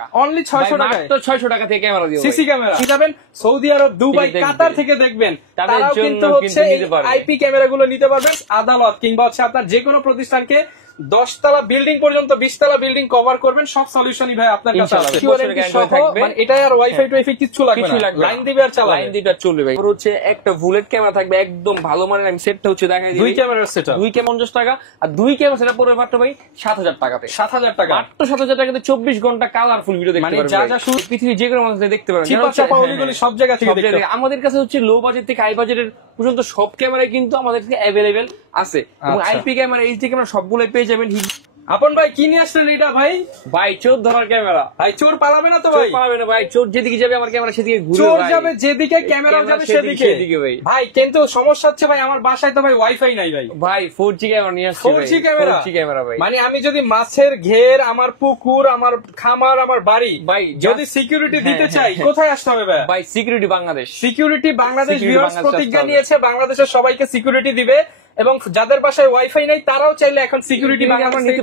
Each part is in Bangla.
টাকা, অনলি 600 টাকা। মাত্র 600 টাকা থেকে ক্যামেরা দিও। সিসি ক্যামেরা যাবেন সৌদি আরব, দুবাই, কাতার থেকে দেখবেন, তারাও কিন্তু হচ্ছে আইপি ক্যামেরাগুলো নিতে পারবেন। আদালত কিংবা হচ্ছে আপনার যে কোনো প্রতিষ্ঠানকে 10 তলা বিল্ডিং পর্যন্ত 20 তলা বিল্ডিং কভার করবেন, সব সলিউশনই ভাই আপনার কাছে আছে। মানে এটা আর ওয়াইফাই টুইফাই কিছু লাগবে না, লাইন দিবে আর চালাবে, লাইন দিবে আর চলবে ভাই। হচ্ছে একটা বুলেট ক্যামেরা থাকবে একদম ভালো মানের। আমি সেটটা হচ্ছে দেখাই দিই, 2 ক্যামেরার সেটআপ, 2 ক্যামেরা 50 টাকা, আর 2 ক্যামেরা সেটআপ পড়বে মাত্র ভাই 7000 টাকাতে। 7000 টাকা, মাত্র 7000 টাকাতে 24 ঘন্টা কালারফুল ভিডিও দেখতে পারবেন। মানে যা যা শুধু পৃথিবীর যে কোনো মানুষ দেখতে পারবেন। সব জায়গা থেকে দেখতে পারবেন। আমাদের কাছে হচ্ছে লো বাজেট থেকে হাই বাজেটের পর্যন্ত সব ক্যামেরাই কিন্তু আমাদের কাছে অ্যাভেলেবেল আছে, এবং আইপি ক্যামেরা, এইচডি ক্যামেরা সবগুলো পেয়ে যাবেন। আপন ভাই কি নিয়ে আসলেন এটা ভাই? ভাই চোর ধরার ক্যামেরা। ভাই চোর পালাবে না তো ভাই? পালাবে না ভাই, চোর যেদিকে যাবে আমার ক্যামেরা সেদিকে ঘুরবে, চোর যাবে যেদিকে, ক্যামেরা যাবে সেদিকে ভাই। ভাই কিন্তু সমস্যা হচ্ছে ভাই আমার বাসায় তো ভাই ওয়াইফাই নাই ভাই। ভাই 4G ক্যামেরা নিয়ে আসছি। 4G camera? 4G ক্যামেরা ভাই। মানে আমি যদি মাছের ঘের, আমার পুকুর, আমার খামার, আমার বাড়ি ভাই যদি সিকিউরিটি দিতে চাই কোথায় আসতে হবে ভাই? ভাই security Bangladesh. Security Bangladesh viewers প্রতিজ্ঞা নিয়েছে বাংলাদেশের সবাইকে সিকিউরিটি দিবে, এবং যাদের বাসায় ওয়াইফাই নাই তারাও চাইলে এখন সিকিউরিটি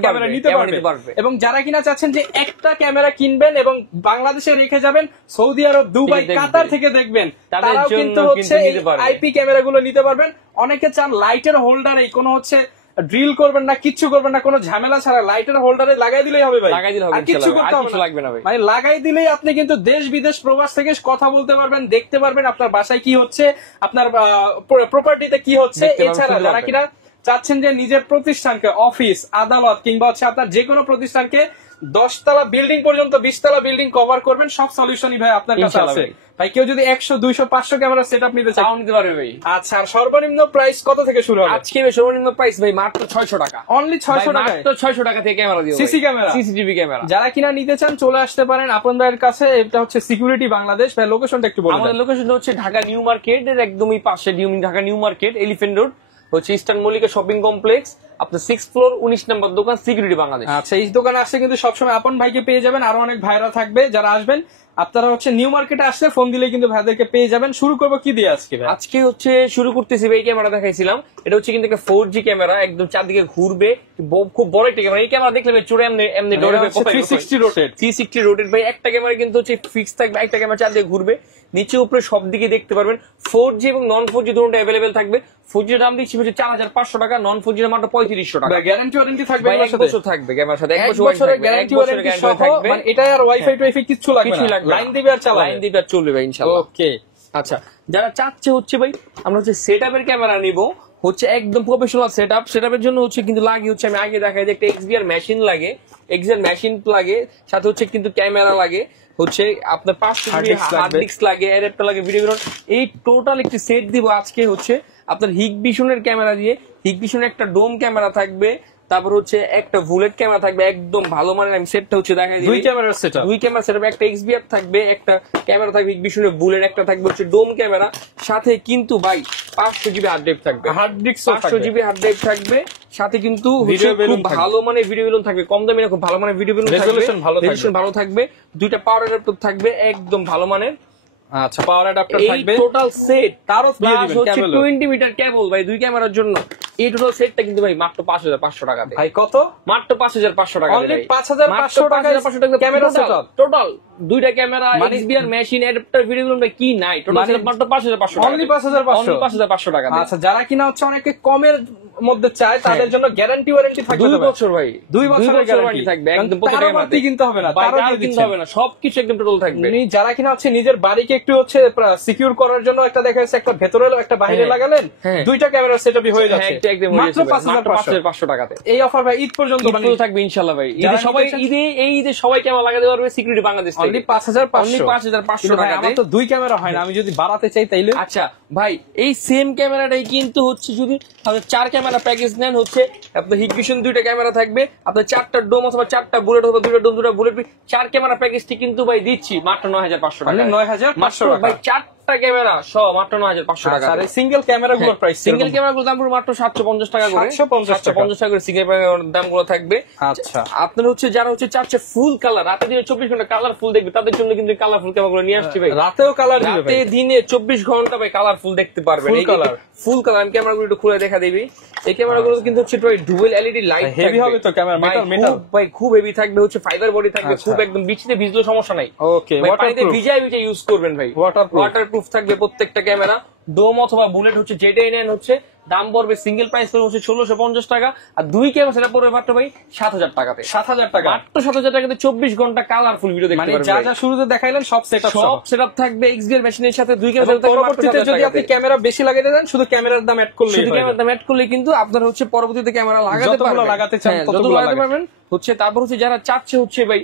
ক্যামেরা নিতে পারবে। এবং যারা কিনা চাচ্ছেন যে একটা ক্যামেরা কিনবেন এবং বাংলাদেশে রেখে যাবেন, সৌদি আরব, দুবাই, কাতার থেকে দেখবেন, তারাও কিন্তু হচ্ছে আইপি ক্যামেরাগুলো নিতে পারবেন। অনেকে চান লাইটের হোল্ডারে কোনো হচ্ছে ড্রিল করবেন না, কিচ্ছু করবেন না, কোনো ঝামেলা ছাড়া লাইটের হোল্ডারে লাগাই দিলেই হবে ভাই, লাগাই দিলে হবে, কিচ্ছু করতে লাগবে না ভাই। মানে লাগাই দিলেই আপনি কিন্তু দেশ বিদেশ প্রবাস থেকে কথা বলতে পারবেন, দেখতে পারবেন আপনার বাসায় কি হচ্ছে, আপনার প্রপার্টিতে কি হচ্ছে। এছাড়া যারা কিনা চাচ্ছেন যে নিজের প্রতিষ্ঠানকে, অফিস, আদালত কিংবা হচ্ছে আপনার যে কোনো প্রতিষ্ঠানকে 10 তলা বিল্ডিং পর্যন্ত 20 তলা বিল্ডিং কভার করবেন, সব সলিউশনই ভাই আপনার কাছে আছে ভাই। কেউ যদি 100, 200, 500 ক্যামেরা সেটআপ নিতে চায় নিতে পারবে ভাই। আচ্ছা, আর সর্বনিম্ন প্রাইস কত থেকে শুরু হবে আজকে? সর্বনিম্ন প্রাইস ভাই মাত্র 600 টাকা, অনলি 600 টাকা, মাত্র 600 টাকা থেকে ক্যামেরা দিও। সিসি ক্যামেরা, সিসিটিভি ক্যামেরা যারা কিনা নিতে চান চলে আসতে পারেন আপন ভাইয়ের কাছে। এটা হচ্ছে সিকিউরিটি বাংলাদেশ ভাই। লোকেশনটা একটু বলুন। আমাদের লোকেশনটা হচ্ছে ঢাকা নিউ মার্কেট এর একদমই পাশে, Dhaka new market elephant road হচ্ছে ইস্টার্ন মল্লিকা শপিং কমপ্লেক্স, আপনার 6th ফ্লোর 19 নম্বর দোকান, সিকিউরিটি বাংলাদেশ। আচ্ছা, এই দোকানে আসলে কিন্তু সবসময় আপন ভাইকে পেয়ে যাবেন, আরো অনেক ভাইরা থাকবে যারা আসবেন। আপনারা হচ্ছে নিউ মার্কেটে আসলে ফোন দিলে কিন্তু ভাইদেরকে পেয়ে যাবেন। শুরু করবো কি দিয়ে আজকে? আজকে হচ্ছে শুরু করতেছি ভাই, ক্যামেরা দেখাইছিলাম, এটা হচ্ছে কিন্তু একটা 4G ক্যামেরা, একদম চারদিকে ঘুরবে, খুব বড় একটা ক্যামেরা। এই ক্যামেরা দেখলে চোরে এমনি ডরে 360 রোটেট ভাই। একটা ক্যামেরা কিন্তু হচ্ছে ফিক্স থাকবে, একটা ক্যামেরা চারদিকে ঘুরবে, নিচে উপরে সব দিকে দেখতে পারবেন। 4G এবং নন 4G দুটোটা অ্যাভেলেবেল থাকবে। 4G এর দাম দিচ্ছি হচ্ছে 4500 টাকা, নন 4G এর মাত্র 3500 টাকা। গ্যারান্টি ওয়ারেন্টি থাকবে, 1 বছর থাকবে ক্যামেরার সাথে, 1 বছরের গ্যারান্টি ওয়ারেন্টি থাকবে। মানে এটা আর ওয়াইফাই টুইফাই কিছু লাগবে না, লাইন দিবে আর চালাবে, লাইন দিবে আর চলবে ভাই ইনশাআল্লাহ। ওকে। আচ্ছা, যারা চাচ্ছে হচ্ছে ভাই আমরা হচ্ছে সেটআপের ক্যামেরা নিব, হচ্ছে একদম প্রফেশনাল সেটআপের জন্য হচ্ছে কিন্তু লাগে হচ্ছে, আমি আগে দেখাই যে একটা XBR মেশিন লাগে, XBR মেশিন লাগে, সাথে হচ্ছে কিন্তু ক্যামেরা লাগে, হচ্ছে আপনার 500 জিবি হার্ড ডিস্ক লাগে, অ্যাডাপ্টার লাগে, ভিডিও। এই টোটাল একটি সেট দিব আজকে হচ্ছে আপনার হিগভিশনের ক্যামেরা দিয়ে। হিগভিশনের একটা ডোম ক্যামেরা থাকবে, তারপর হচ্ছে একটা বুলেট ক্যামেরা থাকবে একদম ভালো মানের। আমি সেটটা হচ্ছে দেখাই দিই, 2 ক্যামেরার সেটআপ, 2 ক্যামেরা সেটআপ, একটা XBR থাকবে, একটা ক্যামেরা থাকবে হিগভিশনের বুলেট, একটা থাকবে হচ্ছে ডোম ক্যামেরা, সাথে কিন্তু ভাই 500 জিবি হার্ড ড্রাইভ থাকবে, hard disk 500 GB hard drive থাকবে, সাথে কিন্তু খুব ভালো মানের ভিডিও বেলুন থাকবে, কম দামে খুব ভালো মানের ভিডিও বেলুন থাকবে, রেজোলিউশন ভালো থাকবে, 2টা পাওয়ার অ্যাডাপ্টার থাকবে একদম ভালো মানের। আচ্ছা, পাওয়ার অ্যাডাপ্টার থাকবে, এই টোটাল সেট তারও দিয়ে দিবেন কেবল 20 মিটার কেবল ভাই 2 ক্যামেরার জন্য। এই টোটাল সেটটা কিন্তু ভাই মাত্র 5500 টাকাতে। ভাই কত? মাত্র 5500 টাকা, অনলি 5500 টাকা ক্যামেরা সেটআপ, টোটাল 2টা camera, XBR machine, adapter, video balun ভাই কি নাই, টোটাল সেট মাত্র 5500 টাকা, অনলি 5500 টাকা। আচ্ছা, যারা কিনা হচ্ছে অনেকে কমের মধ্যে চায় তাদের জন্য গ্যারান্টি ওয়ারেন্টি থাকবে 2 বছর ভাই, 2 বছরের গ্যারান্টি থাকবে, একদম প্রত্যেকটা ক্যামেরাতে কিনতে হবে না, তারও কিনতে হবে না, সবকিছু একদম টোটাল থাকবে। যারা কিনা হচ্ছে নিজের বাড়িকে একটু হচ্ছে সিকিউর করার জন্য একটা দেখা যাচ্ছে একটা ভেতরে একটা বাইরে লাগালেন, 2টা ক্যামেরা সেটআপই হয়ে যাচ্ছে মাত্র 5500 টাকাতে। এই অফার ভাই ঈদ পর্যন্ত থাকবে ইনশাআল্লাহ ভাই। ঈদে সবাই ঈদে সবাই ক্যামেরা লাগাতে পারবে সিকিউরিটি বাংলাদেশ থেকে, অনলি 5500 টাকা। আমার তো 2 ক্যামেরা হয় না, আমি যদি বাড়াতে চাই তাইলে। আচ্ছা ভাই, এই সেম ক্যামেরাটাই কিন্তু হচ্ছে যদি আপনি 4 ক্যামেরা প্যাকেজ নেন, হচ্ছে আপনার হিগভিশন 2টা ক্যামেরা থাকবে, আপনার 4টা ডোম অথবা 4টা বুলেট অথবা 2টা ডোম 2টা বুলেট, 4 ক্যামেরা প্যাকেজটি কিন্তু ভাই দিচ্ছি মাত্র 9500 টাকা, 9500 টাকা ভাই। চারটা ক্যামেরা সব মাত্র 9500 টাকা। আর সিঙ্গেল ক্যামেরাগুলোর প্রাইস, সিঙ্গেল ক্যামেরাগুলোর দাম পুরো মাত্র 750 টাকা করে, 750 টাকা করে সিঙ্গেল ক্যামেরার দামগুলো থাকবে। আচ্ছা, আপনার হচ্ছে যারা হচ্ছে চাচ্ছে ফুল কালার, রাতে দিনে 24 ঘন্টা কালারফুল দেখবে, তাদের জন্য কিন্তু কালারফুল ক্যামেরাগুলো নিয়ে আসছে ভাই। রাতেও কালার দিবে রাতে দিনে 24 ঘন্টা ভাই কালারফুল দেখতে পারবেন। Full colour, full colour. আমি ক্যামেরাগুলো একটু খুলে দেখা দিবি। এই ক্যামেরাগুলো কিন্তু হচ্ছে ডুয়েল এলইডি লাইট, হেভি হবে তো ক্যামেরা, মেটাল ভাই খুব হেভি থাকবে, হচ্ছে ফাইবার বডি থাকবে, খুব একদম বৃষ্টিতে ভিজলেও সমস্যা নাই। ওকে, পানিতে ভিজায় ইউজ করবেন ভাই, ওয়াটারপ্রুফ থাকবে প্রত্যেকটা ক্যামেরা। ডোম অথবা বুলেট হচ্ছে যেটাই নেন হচ্ছে দাম পড়বে সিঙ্গেল প্রাইস পড়বে হচ্ছে 1650 টাকা, আর দুই ক্যামেরা সেটা পড়বে মাত্র ভাই 7000 টাকাতে। 7000 টাকা, মাত্র 7000 টাকাতে 24 ঘন্টা কালারফুল ভিডিও দেখতে পারবেন। যা যা শুরুতে দেখাইলেন সব সেটআপ থাকবে এক্সবিআর মেশিনের সাথে, দুই ক্যামেরা। পরবর্তীতে যদি আপনি ক্যামেরা বেশি লাগাতে দেন, শুধু ক্যামেরার দাম অ্যাড করলে, শুধু ক্যামেরার দাম অ্যাড করলে কিন্তু আপনারা হচ্ছে পরবর্তীতে ক্যামেরা লাগাতে পারবেন, লাগাতে চান ততগুলো লাগাতে পারবেন হচ্ছে। তারপর হচ্ছে যারা চাচ্ছে হচ্ছে ভাই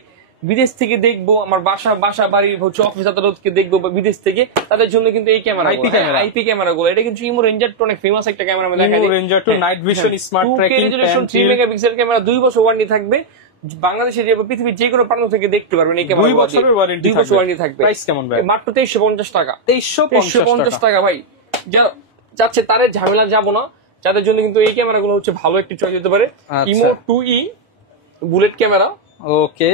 বিদেশ থেকে দেখবো, আমার বাসা বাড়ি হচ্ছে অফিস আদালতকে দেখবো বিদেশ থেকে, তাদের জন্য কিন্তু এই ক্যামেরা আইপি ক্যামেরাগুলো, এটা কিন্তু ইমো রেঞ্জার টু অনেক ফেমাস একটা ক্যামেরা। আমি দেখাই Ranger two night vision smart tracking 3 megapixel camera, 2 বছর ওয়ারেন্টি থাকবে। বাংলাদেশে যে পৃথিবীর যে কোনো প্রান্ত থেকে দেখতে পারবেন এই ক্যামেরা, 2 বছরের ওয়ারেন্টি থাকবে। প্রাইস কেমন ভাই? মাত্র 2350 টাকা। 2350 টাকা ভাই। যা যাচ্ছে তারে ঝামেলা যাব না, যাদের জন্য কিন্তু এই ক্যামেরাগুলো হচ্ছে ভালো একটি চয়েস হতে পারে। ইমো 2E বুলেট ক্যামেরা। ওকে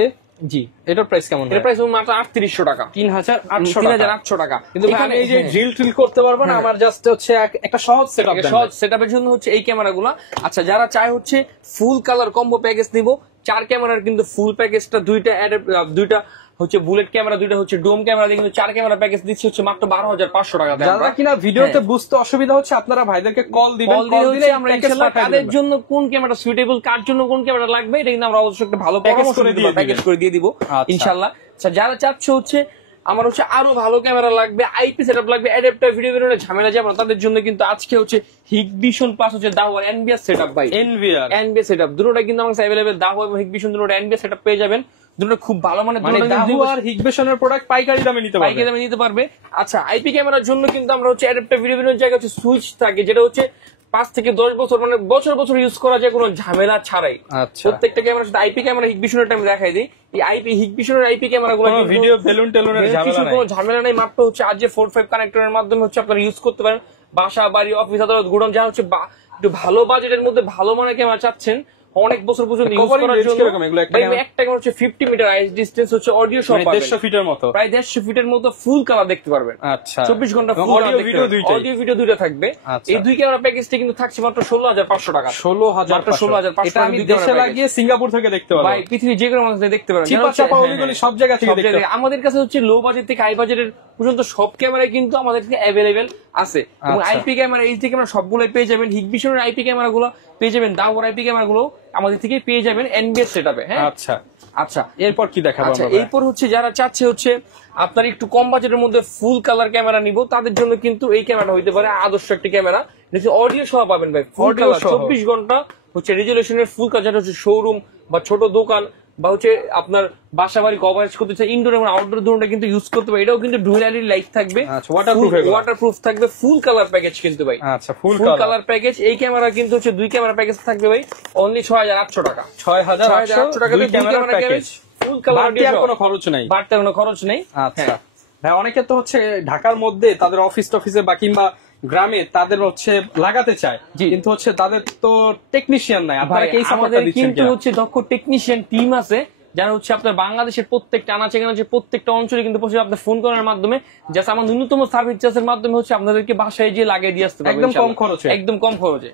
জি, এটার প্রাইস কেমন? এর প্রাইস মাত্র 3800 টাকা, 3800 টাকা। কিন্তু এখানে এই যে ড্রিল ট্রিল করতে পারবেন, আমার জাস্ট হচ্ছে একটা সহজ সেটআপ, সহজ সেটআপের জন্য হচ্ছে এই ক্যামেরাগুলো। আচ্ছা, যারা চায় হচ্ছে ফুল কালার কম্বো প্যাকেজ নিব, 4 ক্যামেরার কিন্তু ফুল প্যাকেজটা, দুইটা হচ্ছে বুলেট ক্যামেরা, দুইটা হচ্ছে ডোম ক্যামেরা, কিন্তু 4 ক্যামেরা প্যাকেজ দিচ্ছে হচ্ছে মাত্র 12500 টাকা। যারা কিনা ভিডিওতে বুঝতে অসুবিধা হচ্ছে, আপনারা ভাইদেরকে কল দিবেন, কল দিলে আমরা ইনশাআল্লাহ তাদের জন্য কোন ক্যামেরা সুইটেবল, কার জন্য কোন ক্যামেরা লাগবে, এটা কিন্তু আমরা অবশ্যই একটা ভালো প্যাকেজ করে দিয়ে দিব ইনশাআল্লাহ। আচ্ছা, যারা চাচ্ছে হচ্ছে আমার হচ্ছে আরো ভালো ক্যামেরা লাগবে, আইপি সেটআপ লাগবে, অ্যাডাপ্টার ভিডিও বেরোলে ঝামেলা যাবে না, তাদের জন্য কিন্তু আজকে হচ্ছে হিগভিশন প্লাস হচ্ছে দাওয়ার এনবিআর সেটআপ ভাই। এনবিআর সেটআপ দুটোটা কিন্তু আমার কাছে अवेलेबल, দাওয়া এবং হিগভিশন দুটোটা এনবিআর সেটআপ পেয়ে যাবেন। দুটো খুব ভালো মানের, মানে দাওয়া আর হিগভিশনের প্রোডাক্ট পাইকারি দামে নিতে পারবে। আচ্ছা, আইপি ক্যামেরার জন্য কিন্তু আমরা হচ্ছে অ্যাডাপ্টার ভিডিও বেরোনোর জায়গায় হচ্ছে সুইচ থাকে, যেটা হচ্ছে 5 থেকে 10 বছর, মানে বছর ইউজ করা যায় কোনো ঝামেলা ছাড়াই। প্রত্যেকটা ক্যামেরার সাথে আইপি ক্যামেরা হিগভিশনের টাইম দেখাই দিই, এই হিগভিশনের আইপি ক্যামেরাগুলো ভিডিও বেলুন টেলুনের কোনো ঝামেলা নাই, মাত্র হচ্ছে আজ 4-5 কানেক্টরের মাধ্যমে হচ্ছে আপনারা ইউজ করতে পারেন। বাসা বাড়ি অফিস আদালত গোডাউন, যারা হচ্ছে একটু ভালো বাজেটের মধ্যে ভালো মানের ক্যামেরা চাচ্ছেন অনেক বছর পর্যন্ত ইউজ করার জন্য, একটা ক্যামেরা হচ্ছে 50 মিটার আইস ডিসটেন্স হচ্ছে অডিও সহ 150 ফিটের মতো, প্রায় 150 ফিটের মতো ফুল কালার দেখতে পারবেন। আচ্ছা, 24 ঘন্টা অডিও ভিডিও দুইটা থাকবে। এই দুই ক্যামেরা প্যাকেজটা কিন্তু থাকছে মাত্র 16500 টাকা। 16500 এটা আমি দেশে লাগিয়ে সিঙ্গাপুর থেকে দেখতে পারবো ভাই, পৃথিবীর যে কোনো মানুষ দেখতে পারবেন, সব জায়গা থেকে দেখতে পারবেন। আমাদের কাছে হচ্ছে লো বাজেট থেকে হাই বাজেটের পর্যন্ত সব ক্যামেরাই কিন্তু আমাদের কাছে अवेलेबल আছে, এবং আইপি ক্যামেরা, এইচডি ক্যামেরা সবগুলোই পেয়ে যাবেন। হিগভিশনের আইপি ক্যামেরাগুলো পেয়ে যাবেন, দাওয়ার আইপি ক্যামেরাগুলো আমাদের থেকে পেয়ে যাবেন এনবিএস সেটআপে। হ্যাঁ, আচ্ছা, এরপর কি দেখাবো আমরা? এরপর হচ্ছে যারা চাচ্ছে হচ্ছে আপনার একটু কম বাজেটের মধ্যে ফুল কালার ক্যামেরা নিব, তাদের জন্য কিন্তু এই ক্যামেরা হইতে পারে আদর্শ একটি ক্যামেরা। অডিও সহ পাবেন ভাই, ফুল কালার 24 ঘন্টা হচ্ছে রেজুলেশনের ফুল কালার, যেটা হচ্ছে শোরুম বা ছোট দোকান বা হচ্ছে আপনার বাসা বাড়ি কভারেজ করতে চাই, ইনডোর এবং আউটডোর দুটোটা কিন্তু ইউজ করতে পারে। এটাও কিন্তু ডুয়াল এলইডি লাইট থাকবে, ওয়াটারপ্রুফ থাকবে, ফুল কালার প্যাকেজ কিন্তু ভাই। আচ্ছা, ফুল কালার প্যাকেজ। এই ক্যামেরা কিন্তু হচ্ছে 2 ক্যামেরা প্যাকেজ থাকবে ভাই, অনলি 6800 টাকা। 6800 টাকা দিয়ে ক্যামেরা প্যাকেজ, ফুল কালার, বাড়তি কোনো খরচ নাই, বাড়তি কোনো খরচ নেই। আচ্ছা ভাই, অনেকে তো হচ্ছে ঢাকার মধ্যে তাদের অফিস টফিসে বা কিংবা গ্রামে তাদের হচ্ছে লাগাতে চায়, কিন্তু হচ্ছে তাদের তো টেকনিশিয়ান নাই। আপনারা কি এই সাপোর্টটা দিচ্ছেন? কিন্তু হচ্ছে দক্ষ টেকনিশিয়ান টিম আছে, যারা হচ্ছে আপনার বাংলাদেশের প্রত্যেকটা আনাচে প্রত্যেকটা অঞ্চলে কিন্তু আপনার ফোন করার মাধ্যমে জাস্ট আমার ন্যূনতম সার্ভিস চার্জের মাধ্যমে হচ্ছে আপনাদেরকে বাসায় গিয়ে লাগিয়ে দিয়ে আসতে পারবে একদম কম খরচে।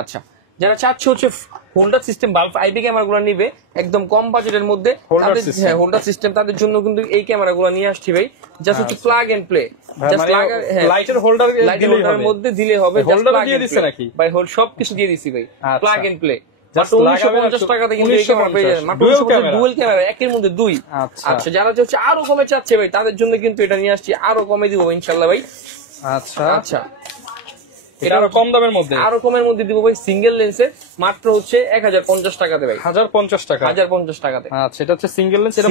আচ্ছা, যারা চাচ্ছে হচ্ছে হোন্ডা সিস্টেম বাল্ব আইপি ক্যামেরাগুলো নিবে একদম কম বাজেটের মধ্যে, হোন্ডা সিস্টেম, তাদের জন্য কিন্তু এই ক্যামেরাগুলো নিয়ে আসছি ভাই। জাস্ট হচ্ছে প্লাগ এন্ড প্লে, জাস্ট লাইটের হোল্ডারের মধ্যে দিলে হবে। হোল্ডার দিয়ে দিচ্ছে নাকি ভাই? সবকিছু দিয়ে দিছি ভাই, প্লাগ এন্ড প্লে। 1950 টাকাতে কিন্তু এই ক্যামেরা পেয়ে যাবেন, মাত্র ডুয়াল ক্যামেরা, একের মধ্যে 2। আচ্ছা, যারা হচ্ছে আরো কমে চাচ্ছে ভাই, তাদের জন্য কিন্তু এটা নিয়ে আসছি, আরো কমে দিব ইনশাআল্লাহ ভাই। আচ্ছা, এটা আরো কম দামের মধ্যে, আরো কমের মধ্যে দিব ভাই, সিঙ্গেল লেন্সের মাত্র হচ্ছে 1050 টাকাতে ভাই। 1050 টাকাতে। আচ্ছা, এটা হচ্ছে সিঙ্গেল লেন্স, এটা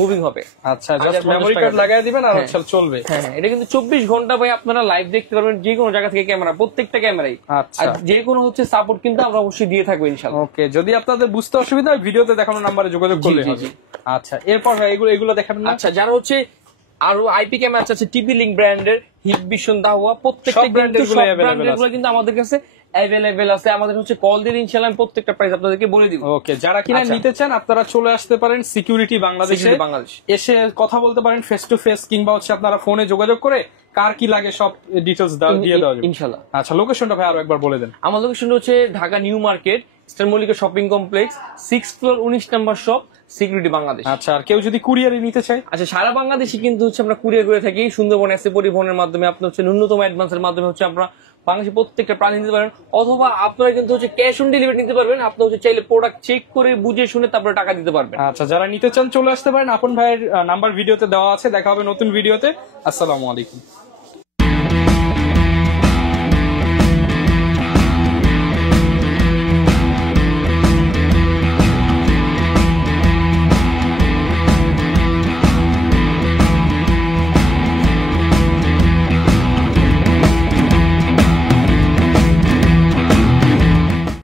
মুভিং হবে। আচ্ছা, জাস্ট মেমরি কার্ড লাগায় দিবেন আর হচ্ছে চলবে। হ্যাঁ, এটা কিন্তু 24 ঘন্টা ভাই আপনারা লাইভ দেখতে পারবেন, যে কোনো জায়গা থেকে ক্যামেরা, প্রত্যেকটা ক্যামেরাই। আচ্ছা, আর যে কোনো হচ্ছে সাপোর্ট কিন্তু আমরা অবশ্যই দিয়ে থাকবো ইনশাআল্লাহ। ওকে, যদি আপনাদের বুঝতে অসুবিধা হয় ভিডিওতে দেখানো নম্বরে যোগাযোগ করলে হবে। আচ্ছা, এরপর এগুলো দেখাবেন না? আচ্ছা, যারা হচ্ছে আরো আইপি ক্যামেরা আছে টিপি লিঙ্ক ব্র্যান্ডের, হিট ভিশন, দাহুয়া, প্রত্যেকটা সব ব্র্যান্ডের গুলো কিন্তু আমাদের কাছে অ্যাভেলেবেল আছে। আমাদের হচ্ছে কল দিয়ে ইনশাআল্লাহ আমি প্রত্যেকটা প্রাইস আপনাদেরকে বলে দিব। ওকে, যারা কিনা নিতে চান আপনারা চলে আসতে পারেন সিকিউরিটি বাংলাদেশ, এসে কথা বলতে পারেন ফেস টু ফেস, কিংবা হচ্ছে আপনারা ফোনে যোগাযোগ করে কার কি লাগে সব ডিটেলস দিয়ে দেওয়া যাবে ইনশাআল্লাহ। আচ্ছা, লোকেশনটা ভাই আরো একবার বলে দেন। আমার লোকেশনটা হচ্ছে Dhaka new market, star Mallika shopping complex, 6th floor, 19 নম্বর শপ, সিকিউরিটি বাংলাদেশ। আচ্ছা, আর কেউ যদি কুরিয়ারে নিতে চায়? আচ্ছা, সারা বাংলাদেশে কিন্তু হচ্ছে আমরা কুরিয়ার করে থাকি। সুন্দরবন এসে পরিবহনের মাধ্যমে আপনার হচ্ছে ন্যূনতম অ্যাডভান্সের মাধ্যমে হচ্ছে আমরা বাংলাদেশে প্রত্যেকটা প্রাণ নিতে পারেন, অথবা আপনারা কিন্তু হচ্ছে ক্যাশ অন ডেলিভারি নিতে পারবেন। আপনি হচ্ছে চাইলে প্রোডাক্ট চেক করে বুঝে শুনে তারপরে টাকা দিতে পারবেন। আচ্ছা, যারা নিতে চান চলে আসতে পারেন। আপন ভাইয়ের নাম্বার ভিডিওতে দেওয়া আছে। দেখা হবে নতুন ভিডিওতে। আসসালামু আলাইকুম।